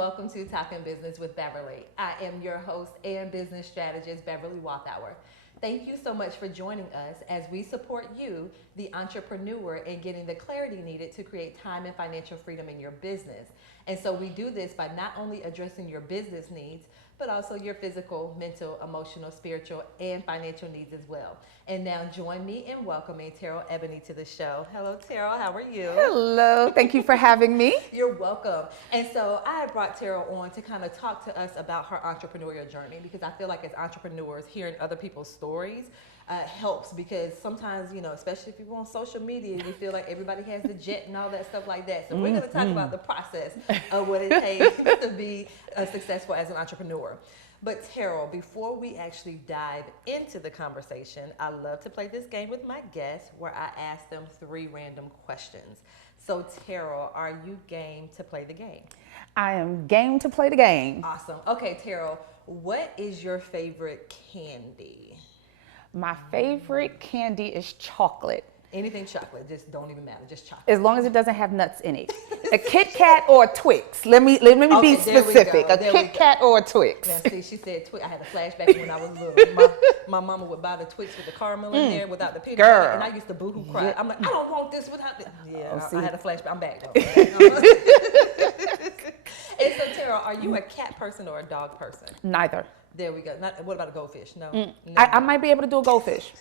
welcome to Talking Business with Beverly. I am your host and business strategist, Beverly Walthour. Thank you so much for joining us as we support you, the entrepreneur, in getting the clarity needed to create time and financial freedom in your business. And so we do this by not only addressing your business needs, but also your physical, mental, emotional, spiritual, and financial needs as well. And now join me in welcoming Terrell Ebony to the show. Hello, Terrell. How are you? Hello. Thank you for having me. You're welcome. And so I brought Terrell on to kind of talk to us about her entrepreneurial journey, because I feel like as entrepreneurs, hearing other people's stories helps, because sometimes, especially if you're on social media, we feel like everybody has the jet and all that stuff like that. So we're going to talk about the process of what it takes to be successful as an entrepreneur. But Terrell, before we actually dive into the conversation, I love to play this game with my guests where I ask them 3 random questions. So Terrell, are you game to play the game? I am game to play the game. Awesome. Okay, Terrell, what is your favorite candy? My favorite candy is chocolate. Anything chocolate, just don't even matter, just chocolate. As long as it doesn't have nuts in it. A Kit Kat or a Twix. Let me be specific. A Kit Kat or a Twix. Now see, she said Twix. I had a flashback when I was little. My mama would buy the Twix with the caramel in there without the peanut butter, and I used to boo-hoo cry. Yeah. I'm like, I don't want this without this. Yeah, I had a flashback. I'm back though. And so, Terrell, are you a cat person or a dog person? Neither. There we go. What about a goldfish? No. No. I might be able to do a goldfish.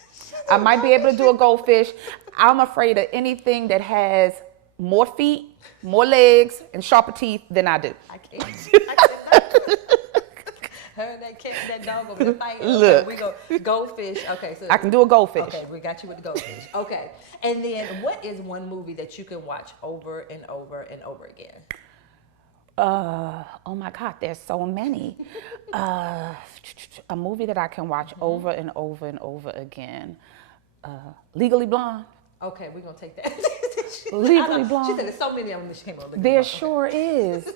I might be able to do a goldfish. I'm afraid of anything that has more feet, more legs, and sharper teeth than I do. I can't. Her and that dog over there fighting. Look. We go goldfish. Okay, so I can do a goldfish. Okay, we got you with the goldfish. Okay, and then what is one movie that you can watch over and over and over again? Oh my God, there's so many. A movie that I can watch over and over and over again. Legally Blonde. Okay, we're gonna take that. Legally Blonde. She said there's so many of them that she came on. There sure is.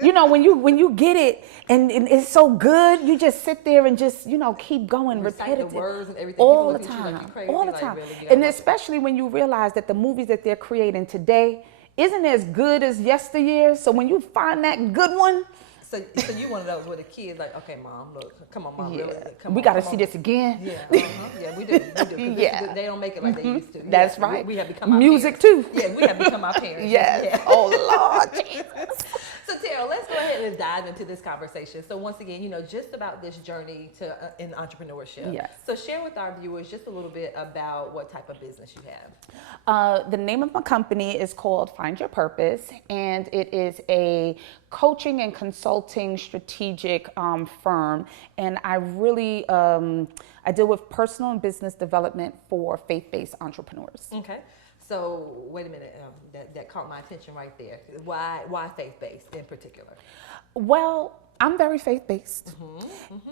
When you get it and it's so good, you just sit there and just keep going, repetitive, the words and everything. all the time, all the time. And especially when you realize that the movies that they're creating today isn't as good as yesteryear. So when you find that good one. So you one of those where the kids like, okay, mom, look, come on, mom, yeah. come we got to see this again. Yeah, yeah, we do. Yeah. They don't make it like they used to. That's right. We have become our music parents. too. Yeah, we have become our parents. Yes. Yeah. Oh Lord Jesus. So Terrell, let's go ahead and dive into this conversation. So once again, just about this journey to in entrepreneurship. Yes. So share with our viewers just a little bit about what type of business you have. The name of my company is called Find Your Purpose, and it is a coaching and consulting strategic firm. And I really, I deal with personal and business development for faith-based entrepreneurs. Okay. So wait a minute, that caught my attention right there. Why faith-based in particular? Well, I'm very faith-based,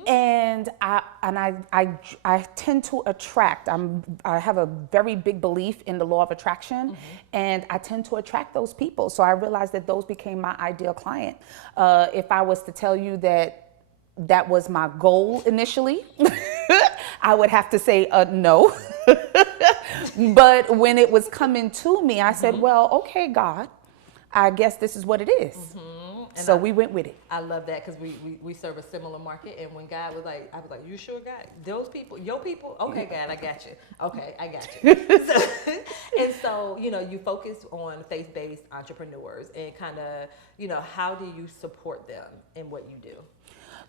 and I tend to attract. I have a very big belief in the law of attraction, and I tend to attract those people. So I realized that those became my ideal client. If I was to tell you that was my goal initially, I would have to say no. But when it was coming to me, I said, well, okay, God, I guess this is what it is. And so we went with it. I love that, because we serve a similar market. And when God was like, I was like, you sure, God? Those people, your people? Okay, God, I got you. Okay, I got you. So, you focus on faith-based entrepreneurs and kind of, how do you support them in what you do?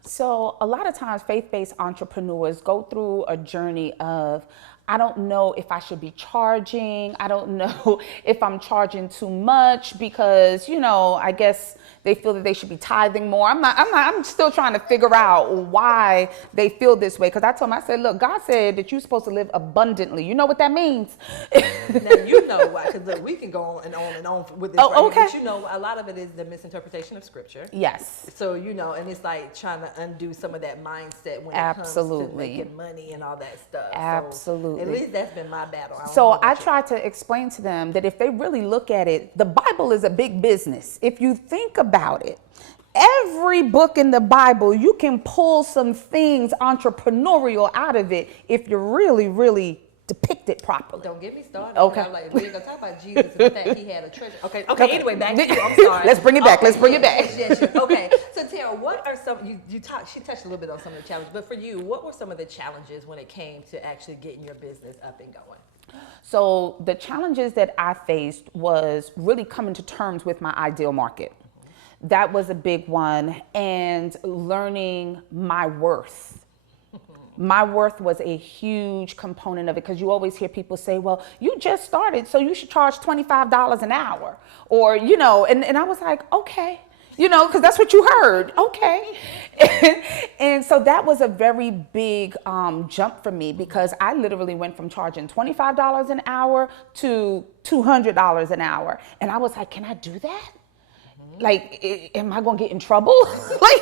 So a lot of times faith-based entrepreneurs go through a journey of, I don't know if I should be charging. I don't know if I'm charging too much because, I guess they feel that they should be tithing more. I'm still trying to figure out why they feel this way. Because I told them, I said, look, God said that you're supposed to live abundantly. You know what that means? Now, you know why, because we can go on and on and on with this. Oh, okay. But a lot of it is the misinterpretation of scripture. Yes. So, and it's like trying to undo some of that mindset when it comes to making money and all that stuff. Absolutely. So, at least that's been my battle. So I try to explain to them that if they really look at it, the Bible is a big business. If you think about it, every book in the Bible, you can pull some things entrepreneurial out of it if you really, really depict it properly. Don't get me started. Okay. I'm like, we ain't gonna talk about Jesus and the fact he had a treasure. Okay. Anyway, back to you. I'm sorry. Let's bring it back. Let's bring it back. Yes. Okay. So Terrell, what are some she touched a little bit on some of the challenges, but for you, what were some of the challenges when it came to actually getting your business up and going? So the challenges that I faced was really coming to terms with my ideal market. That was a big one, and learning my worth. My worth was a huge component of it, because you always hear people say, well, you just started, so you should charge $25 an hour. Or, you know, and I was like, okay, you know, because that's what you heard. Okay. And so that was a very big jump for me, because I literally went from charging $25 an hour to $200 an hour. And I was like, can I do that? Like, am I going to get in trouble? Like,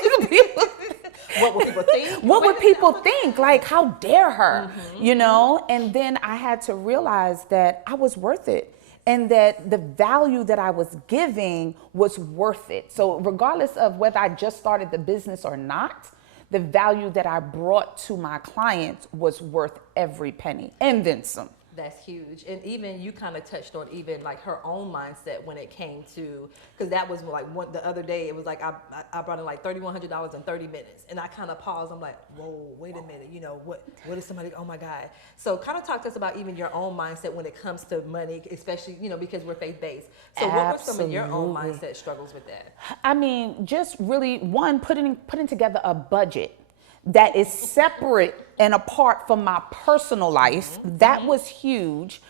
what would people think? What would people think? Like, how dare her? You know? And then I had to realize that I was worth it, and that the value that I was giving was worth it. So regardless of whether I just started the business or not, the value that I brought to my clients was worth every penny, and then some. That's huge. And even you kind of touched on even like her own mindset when it came to, because that was like the other day, it was like I brought in like $3,100 in 30 minutes. And I kind of paused. I'm like, whoa, wait a minute. You know, what is somebody, oh my God. So kind of talk to us about even your own mindset when it comes to money, especially, you know, because we're faith-based. So what were some of your own mindset struggles with that? I mean, just really, one, putting together a budget that is separate and apart from my personal life. That was huge.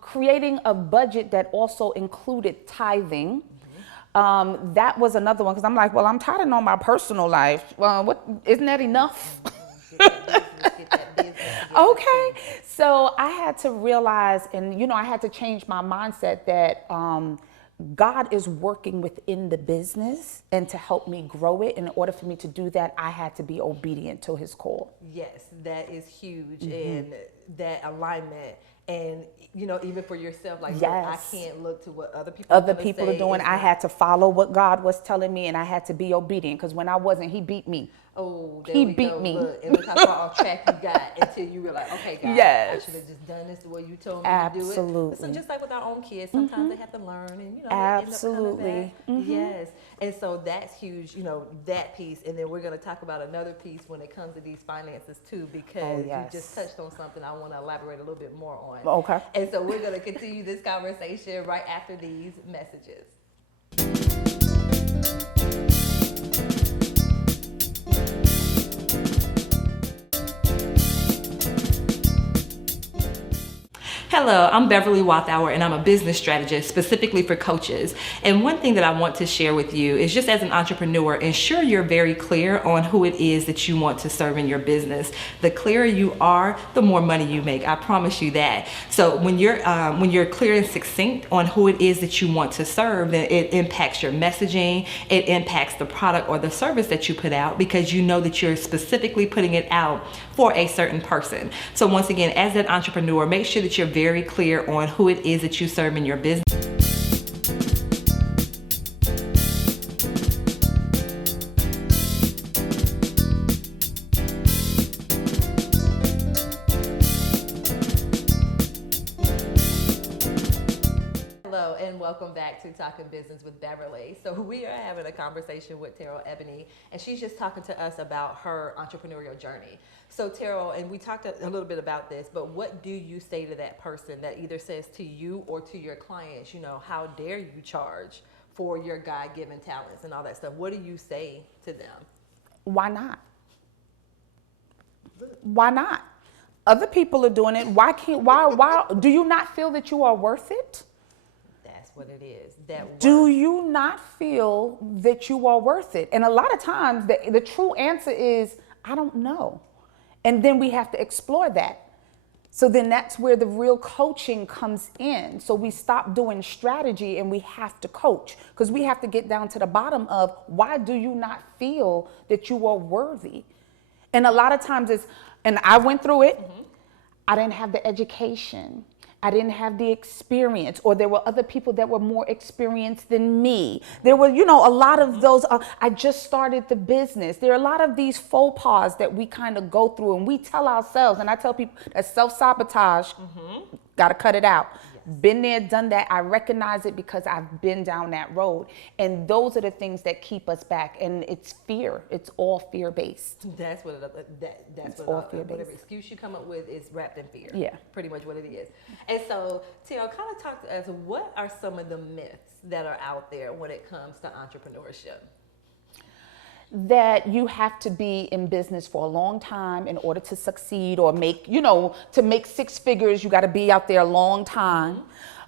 Creating a budget that also included tithing. That was another one, because I'm like, well, I'm tithing on my personal life. Isn't that enough? Okay. So I had to realize, and you know, I had to change my mindset that God is working within the business, and to help me grow it. And in order for me to do that, I had to be obedient to his call. Yes, that is huge. And that alignment, and you know, even for yourself, like, yes. I can't look to what other people are doing. I had to follow what God was telling me, and I had to be obedient, because when I wasn't, he beat me. Oh, he beat me. Look, and look how far off track you got until you realize, okay, God, yes. I should have just done this the way you told me Absolutely. to do it. So just like with our own kids, sometimes they have to learn, and you know, absolutely. They end up coming back. Yes, and so that's huge. You know, that piece, and then we're going to talk about another piece when it comes to these finances too, because you just touched on something I want to elaborate a little bit more on. Okay. And so we're going to continue this conversation right after these messages. Hello, I'm Beverly Walthour, and I'm a business strategist specifically for coaches. And one thing that I want to share with you is, just as an entrepreneur, ensure you're very clear on who it is that you want to serve in your business. The clearer you are, the more money you make. I promise you that. So when you're clear and succinct on who it is that you want to serve, then it impacts your messaging. It impacts the product or the service that you put out, because you know that you're specifically putting it out for a certain person. So once again, as an entrepreneur, make sure that you're very clear on who it is that you serve in your business. Hello, and welcome back to Talking Business with Beverly. So we are having a conversation with Terrell Ebony, and she's just talking to us about her entrepreneurial journey. So Terrell, and we talked a little bit about this, but what do you say to that person that either says to you or to your clients, you know, how dare you charge for your God-given talents and all that stuff? What do you say to them? Why not? Why not? Other people are doing it. Why do you not feel that you are worth it? That's what it is. Do you not feel that you are worth it? And a lot of times the true answer is, I don't know. And then we have to explore that. So then that's where the real coaching comes in. So we stop doing strategy and we have to coach, because we have to get down to the bottom of, why do you not feel that you are worthy? And a lot of times and I went through it. I didn't have the education. I didn't have the experience, or there were other people that were more experienced than me. There were, a lot of those, I just started the business. There are a lot of these faux pas that we kind of go through, and we tell ourselves, and I tell people that self-sabotage, got to cut it out. Been there, done that. I recognize it because I've been down that road. And those are the things that keep us back. And it's fear. It's all fear-based. That's what It's all fear-based. Whatever excuse you come up with is wrapped in fear. Yeah. Pretty much what it is. And so, Terrell, kind of talk to us, what are some of the myths that are out there when it comes to entrepreneurship? That you have to be in business for a long time in order to succeed or make, to make six figures, you got to be out there a long time.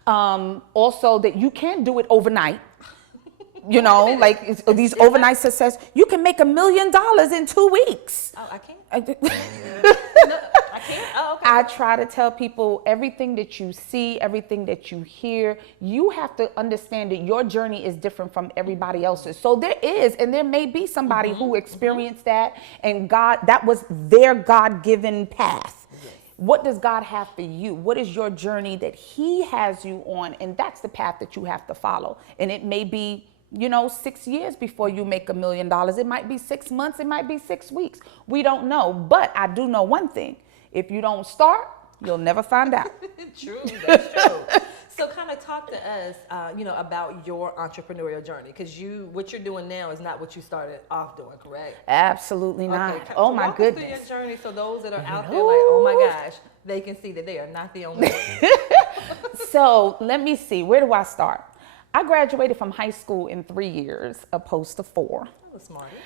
Also that you can't do it overnight. Like these overnight success, you can make $1 million in 2 weeks. Oh, I can't? No, I can't? Oh, okay. I try to tell people everything that you see, everything that you hear, you have to understand that your journey is different from everybody else's. So there is, and there may be somebody who experienced that, and that was their God-given path. Yes. What does God have for you? What is your journey that he has you on? And that's the path that you have to follow. And it may be 6 years before you make $1 million. It might be 6 months. It might be 6 weeks. We don't know. But I do know one thing. If you don't start, you'll never find out. True. That's true. So kind of talk to us, about your entrepreneurial journey. Because what you're doing now is not what you started off doing, correct? Absolutely not. Okay, Oh, my goodness. Walk us through your journey so those that are out there like, oh, my gosh, they can see that they are not the only one. So let me see. Where do I start? I graduated from high school in 3 years, opposed to 4. Oh, smarty.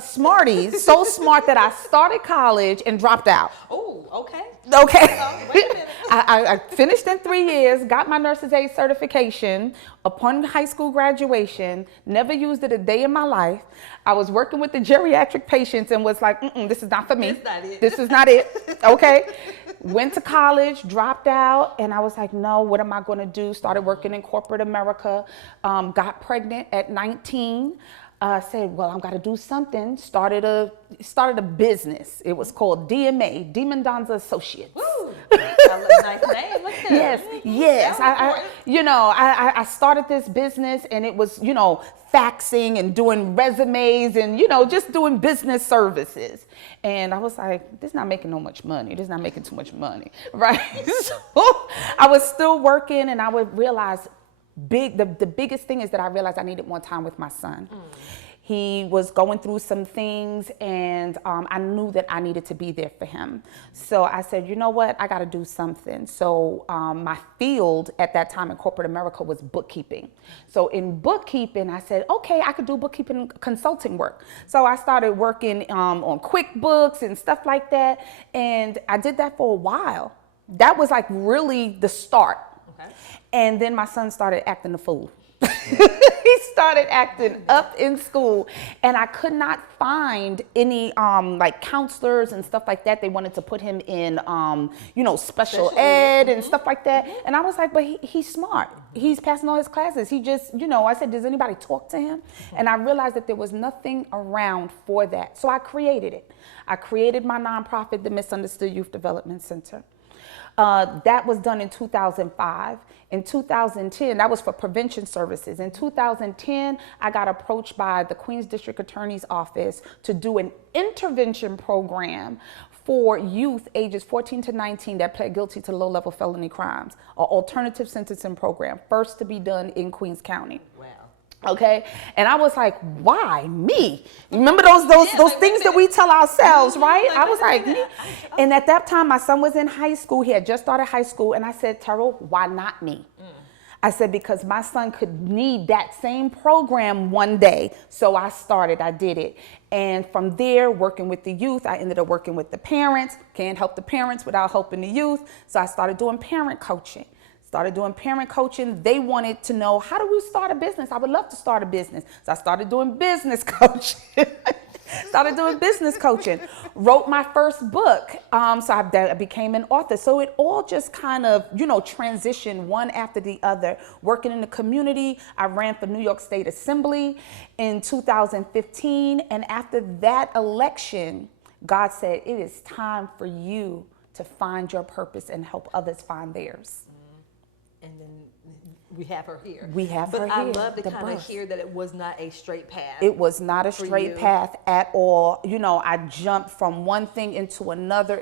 Smarties, so smart that I started college and dropped out. Oh, okay. Okay. Wait a minute. I finished in 3 years, got my nurse's aide certification upon high school graduation, never used it a day in my life. I was working with the geriatric patients and was like, this is not for me. That's not it. This is not it. Okay. Went to college, dropped out, and I was like, no, what am I going to do? Started working in corporate America, got pregnant at 19. Said, well, I've got to do something. Started a business. It was called DMA, Demon Donza Associates. Ooh, that's a nice name. Look at Yes. I started this business, and it was, faxing and doing resumes and, just doing business services. And I was like, this is not making much money. This is not making too much money, right? So I was still working, and I would realize the biggest thing is that I realized I needed more time with my son. He was going through some things, and I knew that I needed to be there for him. So I said, you know what, I got to do something. So my field at that time in corporate America was bookkeeping. So in bookkeeping, I said, okay, I could do bookkeeping consulting work. So I started working on QuickBooks and stuff like that, and I did that for a while. That was like really the start. Okay. And then my son started acting a fool. He started acting up in school, and I could not find any like counselors and stuff like that. They wanted to put him in special ed and stuff like that. And I was like, but he's smart. He's passing all his classes. He just, I said, does anybody talk to him? And I realized that there was nothing around for that. So I created it. I created my nonprofit, the Misunderstood Youth Development Center. That was done in 2005. In 2010, that was for prevention services. In 2010, I got approached by the Queens District Attorney's Office to do an intervention program for youth ages 14 to 19 that pled guilty to low-level felony crimes, an alternative sentencing program, first to be done in Queens County. Okay, and I was like, why me? Remember those things that we tell ourselves, right? I was like, me. And at that time, my son was in high school. He had just started high school, and I said, Terrell, why not me? I said, because my son could need that same program one day. So I did it. And from there, working with the youth, I ended up working with the parents. Can't help the parents without helping the youth. So I started doing parent coaching. They wanted to know, how do we start a business? I would love to start a business. So I started doing business coaching. Wrote my first book. So I became an author. So it all just kind of, transitioned one after the other. Working in the community, I ran for New York State Assembly in 2015. And after that election, God said, it is time for you to find your purpose and help others find theirs. we have her here. We have her But here. I love to the kind of birth. hear that it was not a straight path. It was not a for straight you. path at all. You know, I jumped from one thing into another,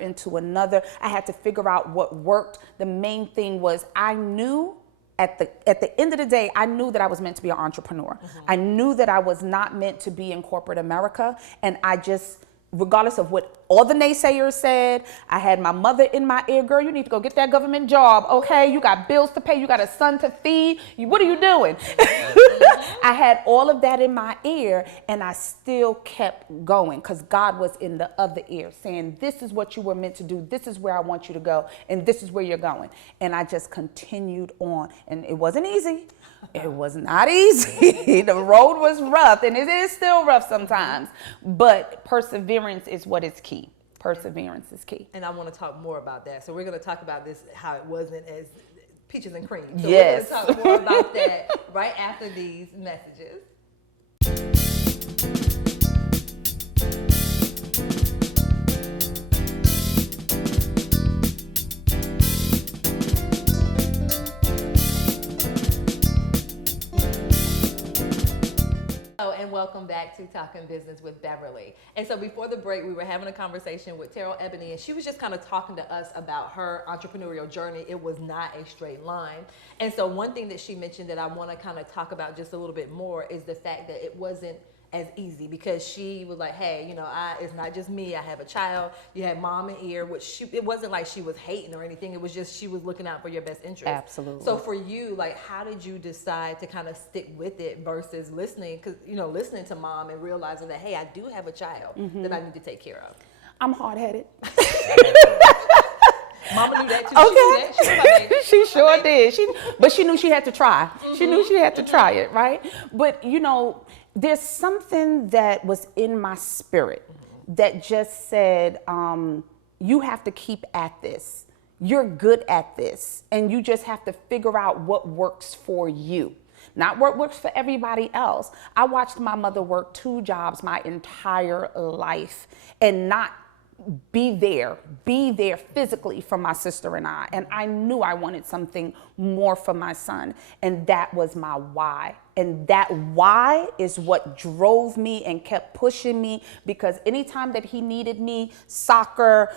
I had to figure out what worked. The main thing was I knew at the end of the day, I knew that I was meant to be an entrepreneur. I knew that I was not meant to be in corporate America. And I just, regardless of what all the naysayers said, I had my mother in my ear, girl, you need to go get that government job, okay? You got bills to pay, you got a son to feed, what are you doing? I had all of that in my ear, and I still kept going because God was in the other ear saying, this is what you were meant to do, this is where I want you to go, and this is where you're going. And I just continued on, and it wasn't easy. It was not easy. The road was rough, and it is still rough sometimes, but perseverance is what is key. Perseverance is key. And I want to talk more about that. So we're going to talk about this, how it wasn't as peaches and cream. So Yes. we're going to talk more about that right after these messages. And welcome back to Talking Business with Beverly. And so before the break, we were having a conversation with Terrell Ebony, and she was just kind of talking to us about her entrepreneurial journey. It was not a straight line. And so one thing that she mentioned that I want to kind of talk about just a little bit more is the fact that it wasn't as easy, because she was like, hey, you know, it's not just me, I have a child. You had mom in ear, which it wasn't like she was hating or anything. It was just she was looking out for your best interest. Absolutely. So for you, like, how did you decide to kind of stick with it versus listening? Because, you know, listening to mom and realizing that, hey, I do have a child that I need to take care of. I'm hard-headed. Mama knew that too. Okay. She sure did. But she knew she had to try. She knew she had to try it, right? But, you know, there's something that was in my spirit that just said, you have to keep at this. You're good at this. And you just have to figure out what works for you. Not what works for everybody else. I watched my mother work 2 jobs my entire life and not be there physically for my sister and I. And I knew I wanted something more for my son. And that was my why. And that why is what drove me and kept pushing me, because anytime that he needed me, soccer,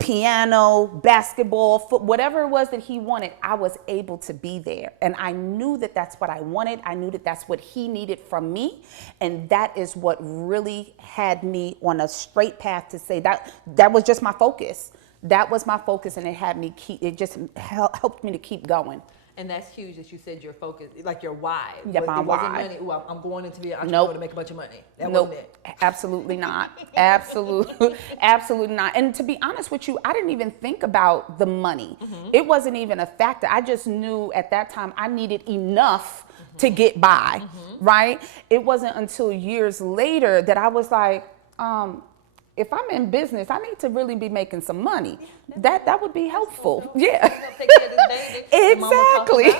piano, basketball, foot, whatever it was that he wanted, I was able to be there. And I knew that that's what I wanted. I knew that that's what he needed from me. And that is what really had me on a straight path to say that was just my focus. That was my focus, and it just helped me to keep going. And that's huge that you said your focus, like your why. Yeah, my why. Wasn't money. Ooh, I'm going into be an entrepreneur to make a bunch of money. That wasn't it. Absolutely not. Absolutely not. And to be honest with you, I didn't even think about the money. It wasn't even a factor. I just knew at that time I needed enough to get by, right? It wasn't until years later that I was like, if I'm in business, I need to really be making some money. That would be helpful. Yeah. Exactly.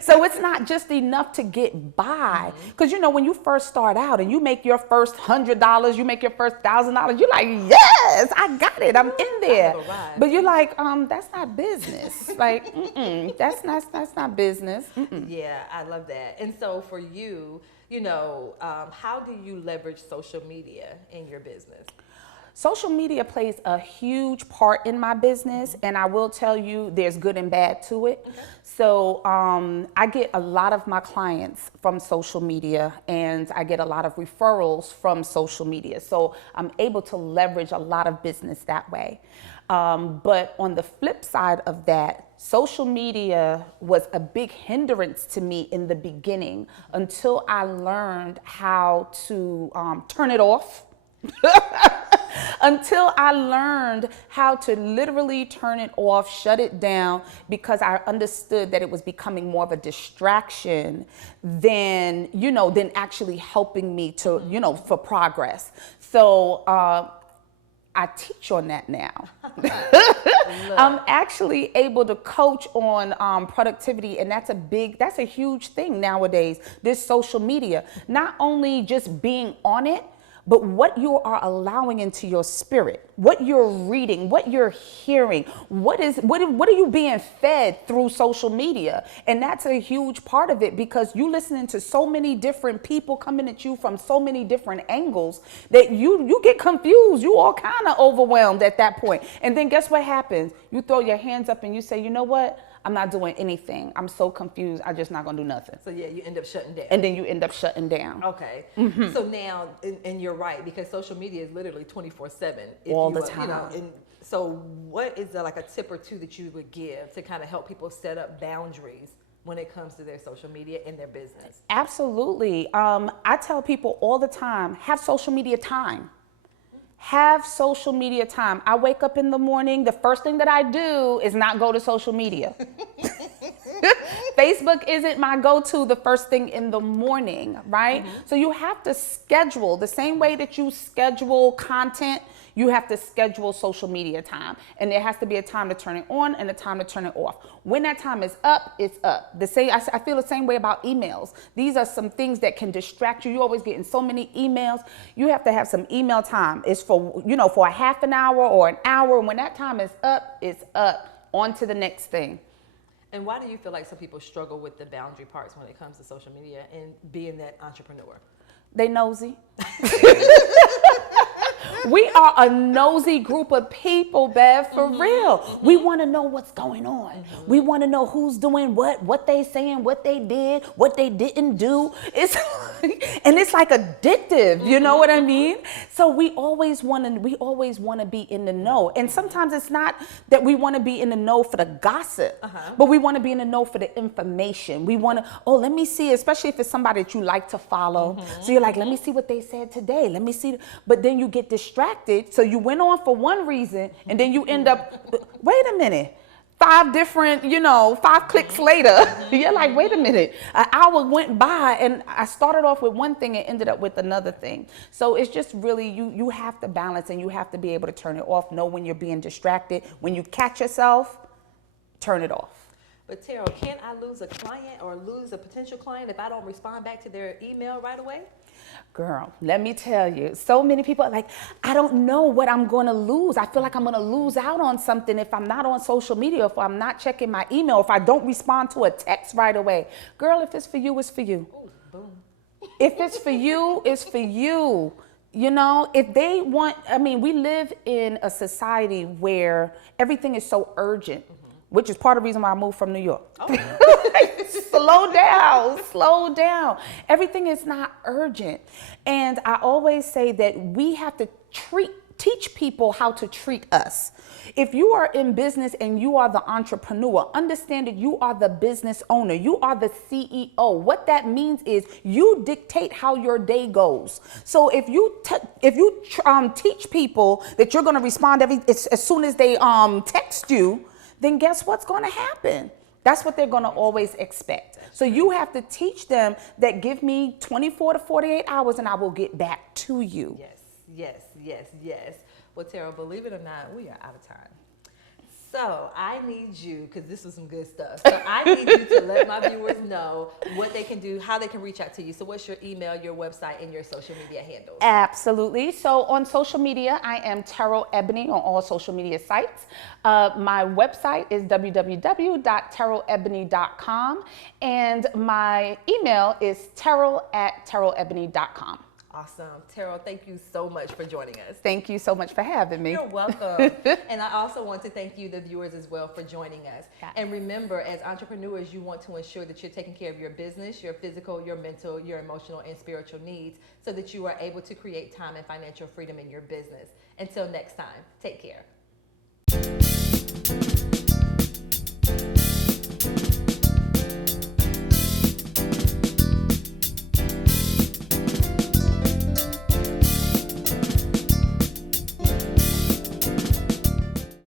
So it's not just enough to get by. Because, you know, when you first start out and you make your first $100, you make your first $1,000, you're like, yes, I got it. I'm in there. But you're like, that's not business. Like, that's not business. Yeah, I love that. And so for you, you know, how do you leverage social media in your business? Social media plays a huge part in my business, and I will tell you there's good and bad to it. Okay. So I get a lot of my clients from social media, and I get a lot of referrals from social media. So I'm able to leverage a lot of business that way. But on the flip side of that, social media was a big hindrance to me in the beginning until I learned how to turn it off. Until I learned how to literally turn it off, shut it down, because I understood that it was becoming more of a distraction than actually helping me to, for progress. So I teach on that now. I'm actually able to coach on productivity, and that's a huge thing nowadays, this social media. Not only just being on it, but what you are allowing into your spirit, what you're reading, what you're hearing, what are you being fed through social media? And that's a huge part of it, because you listening to so many different people coming at you from so many different angles that you get confused. You all kind of overwhelmed at that point. And then guess what happens? You throw your hands up and you say, you know what? I'm not doing anything. I'm so confused. I'm just not going to do nothing. So yeah, you end up shutting down. And then you end up shutting down. Okay. So now, and you're right, because social media is literally 24/7. All the time. You know, and so what is like a tip or two that you would give to kind of help people set up boundaries when it comes to their social media and their business? Absolutely. I tell people all the time, have social media time. Have social media time. I wake up in the morning, the first thing that I do is not go to social media. Facebook isn't my go-to the first thing in the morning, right? So you have to schedule the same way that you schedule content. You have to schedule social media time, and there has to be a time to turn it on and a time to turn it off. When that time is up, it's up. I feel the same way about emails. These are some things that can distract you. You're always getting so many emails. You have to have some email time. It's for a half an hour or an hour. And when that time is up, it's up. On to the next thing. And why do you feel like some people struggle with the boundary parts when it comes to social media and being that entrepreneur? They nosy. We are a nosy group of people, Bev, for real. We want to know what's going on. We want to know who's doing what they saying, what they did, what they didn't do. And it's like addictive, you know what I mean? So we always want to be in the know. And sometimes it's not that we want to be in the know for the gossip, but we want to be in the know for the information. We want to, let me see, especially if it's somebody that you like to follow. So you're like, let me see what they said today. Let me see. But then you get distracted. So you went on for one reason, and then you end up, wait a minute. 5 clicks later, you're like, wait a minute, an hour went by and I started off with one thing and ended up with another thing. So it's just really, you have to balance, and you have to be able to turn it off, know when you're being distracted. When you catch yourself, turn it off. But Terrell, can I lose a client or lose a potential client if I don't respond back to their email right away? Girl, let me tell you, so many people are like, I don't know what I'm going to lose. I feel like I'm going to lose out on something if I'm not on social media, if I'm not checking my email, if I don't respond to a text right away. Girl, if it's for you, it's for you. Ooh, boom. If it's for you, it's for you. You know, if they want, we live in a society where everything is so urgent, which is part of the reason why I moved from New York. Slow down. Everything is not urgent. And I always say that we have to teach people how to treat us. If you are in business and you are the entrepreneur, understand that you are the business owner. You are the CEO. What that means is you dictate how your day goes. So if you teach people that you're going to respond as soon as they text you, then guess what's going to happen? That's what they're going to always expect. So you have to teach them that give me 24 to 48 hours and I will get back to you. Yes. Well, Terrell, believe it or not, we are out of time. So I need you, because this was some good stuff. So I need you to let my viewers know what they can do, how they can reach out to you. So what's your email, your website, and your social media handles? Absolutely. So on social media, I am Terrell Ebony on all social media sites. My website is www.terrellebony.com, and my email is terrell@terrellebony.com. Awesome. Terrell, thank you so much for joining us. Thank you so much for having me. You're welcome. And I also want to thank you, the viewers, as well, for joining us. Yes. And remember, as entrepreneurs, you want to ensure that you're taking care of your business, your physical, your mental, your emotional, and spiritual needs so that you are able to create time and financial freedom in your business. Until next time, take care.